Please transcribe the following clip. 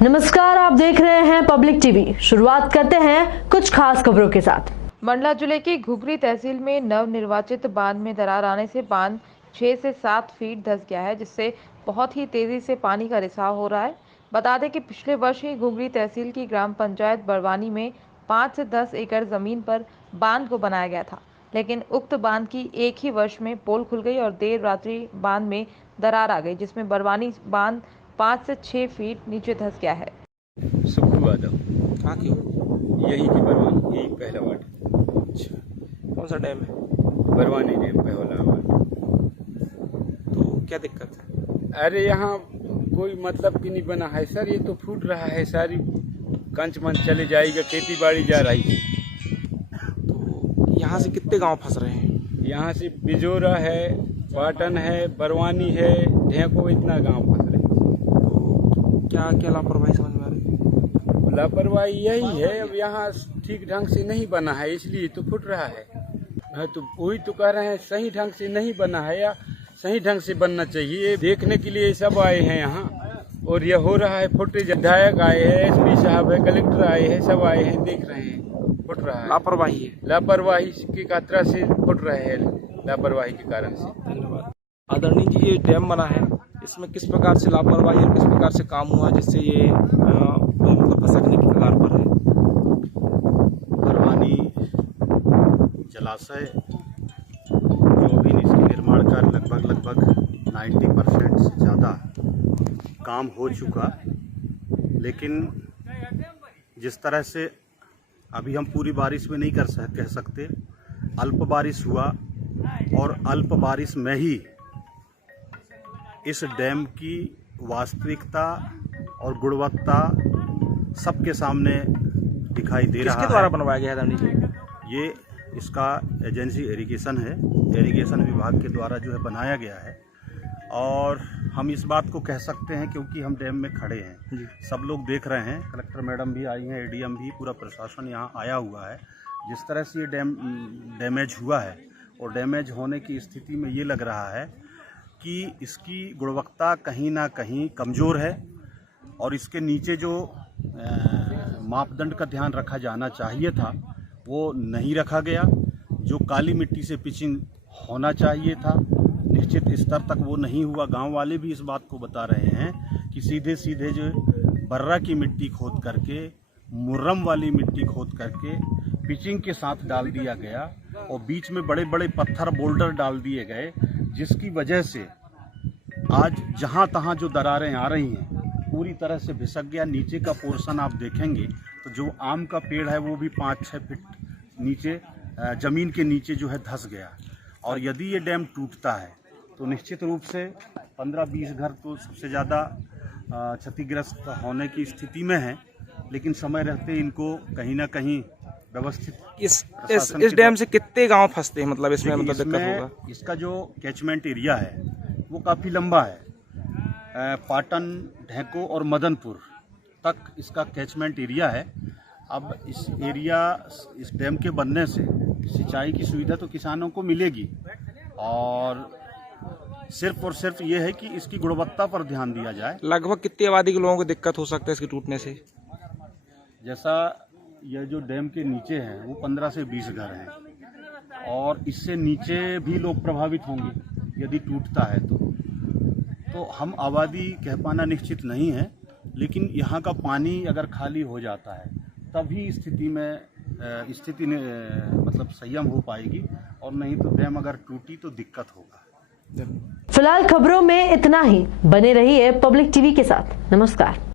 नमस्कार, आप देख रहे हैं पब्लिक टीवी। शुरुआत करते हैं कुछ खास खबरों के साथ। मंडला जिले की घुघरी तहसील में नवनिर्वाचित बांध में दरार आने से बांध 6 से 7 फीट धंस गया है, जिससे बहुत ही तेजी से पानी का रिसाव हो रहा है। बता दें कि पिछले वर्ष ही घुघरी तहसील की ग्राम पंचायत बरवानी में 5 से 10 एकड़ जमीन पर बांध को बनाया गया था, लेकिन उक्त बांध की एक ही वर्ष में पोल खुल गई और देर रात्रि बांध में दरार आ गई, जिसमें बरवानी बांध 5 से 6 फीट नीचे धंस गया है। सुखू यादव। हाँ, क्यों? यही की बरवानी, यही पहला वार्ड। अच्छा, कौन सा डैम है? बरवानी डैम पहला वार्ड। तो क्या दिक्कत है? अरे यहाँ कोई मतलब की नहीं बना है सर, ये तो फूट रहा है, सारी कंच मंच चले जाएगा, खेती बाड़ी जा रही है। तो यहाँ से कितने गांव फंस रहे हैं? यहाँ से बिजोरा है, पाटन है, बरवानी है, ढेको, इतना गांव फंस रहे हैं। तो क्या क्या लापरवाही समझ में आ रही है? लापरवाही यही है, अब यहाँ ठीक ढंग से नहीं बना है, इसलिए तो फूट रहा है। तो वही तो कह रहे हैं, सही ढंग से नहीं बना है या सही ढंग से बनना चाहिए। देखने के लिए सब आए हैं यहाँ, और यह हो रहा है, फुटेज विधायक आए हैं, एसपी साहब है, कलेक्टर आए हैं, सब आए हैं, देख रहे हैं, फुट रहा है। लापरवाही है। लापरवाही की कातरा से फुट रहे हैं, लापरवाही के कारण से। धन्यवाद। आदरणीय जी, ये डैम बना है, इसमें किस प्रकार से लापरवाही और किस प्रकार से काम हुआ जिससे ये मतलब फंसकने की कगार पर है? बरवानी जलाशय जो भी इसके निर्माण का लगभग 90% से ज़्यादा काम हो चुका, लेकिन जिस तरह से अभी हम पूरी बारिश में नहीं कह सकते, अल्प बारिश हुआ और अल्प बारिश में ही इस डैम की वास्तविकता और गुणवत्ता सबके सामने दिखाई दे रहा है। किसके द्वारा बनवाया गया है आदरणीय जी? ये इसका एजेंसी इरिगेशन है, इरिगेशन विभाग के द्वारा जो है बनाया गया है। और हम इस बात को कह सकते हैं क्योंकि हम डैम में खड़े हैं, सब लोग देख रहे हैं, कलेक्टर मैडम भी आई हैं, एडीएम भी, पूरा प्रशासन यहाँ आया हुआ है। जिस तरह से ये डैम डैमेज हुआ है, और डैमेज होने की स्थिति में ये लग रहा है कि इसकी गुणवत्ता कहीं ना कहीं कमज़ोर है, और इसके नीचे जो मापदंड का ध्यान रखा जाना चाहिए था वो नहीं रखा गया। जो काली मिट्टी से पिचिंग होना चाहिए था निश्चित स्तर तक वो नहीं हुआ। गांव वाले भी इस बात को बता रहे हैं कि सीधे सीधे जो बर्रा की मिट्टी खोद करके, मुर्रम वाली मिट्टी खोद करके पिचिंग के साथ डाल दिया गया, और बीच में बड़े बड़े पत्थर बोल्डर डाल दिए गए, जिसकी वजह से आज जहां तहां जो दरारें आ रही हैं पूरी तरह से भिसक गया। नीचे का पोर्शन आप देखेंगे तो जो आम का पेड़ है वो भी 5-6 फीट नीचे ज़मीन के नीचे जो है धंस गया। और यदि ये डैम टूटता है तो निश्चित रूप से 15-20 घर तो सबसे ज़्यादा क्षतिग्रस्त होने की स्थिति में है, लेकिन समय रहते इनको कहीं ना कहीं व्यवस्थित इस डैम से कितने गांव फंसते हैं? मतलब इसमें मतलब दिक्कत होगा? इसका जो कैचमेंट एरिया है वो काफ़ी लंबा है। पाटन, ढेको और मदनपुर तक इसका कैचमेंट एरिया है। अब इस डैम के बनने से सिंचाई की सुविधा तो किसानों को मिलेगी, और सिर्फ ये है कि इसकी गुणवत्ता पर ध्यान दिया जाए। लगभग कितनी आबादी के लोगों को दिक्कत हो सकता है इसके टूटने से? जैसा यह जो डैम के नीचे है वो 15 से 20 घर हैं, और इससे नीचे भी लोग प्रभावित होंगे यदि टूटता है तो हम आबादी कह पाना निश्चित नहीं है, लेकिन यहाँ का पानी अगर खाली हो जाता है तभी स्थिति मतलब संयम हो पाएगी, और नहीं तो डैम अगर टूटी तो दिक्कत होगा। फिलहाल खबरों में इतना ही। बने रहिए पब्लिक टीवी के साथ। नमस्कार।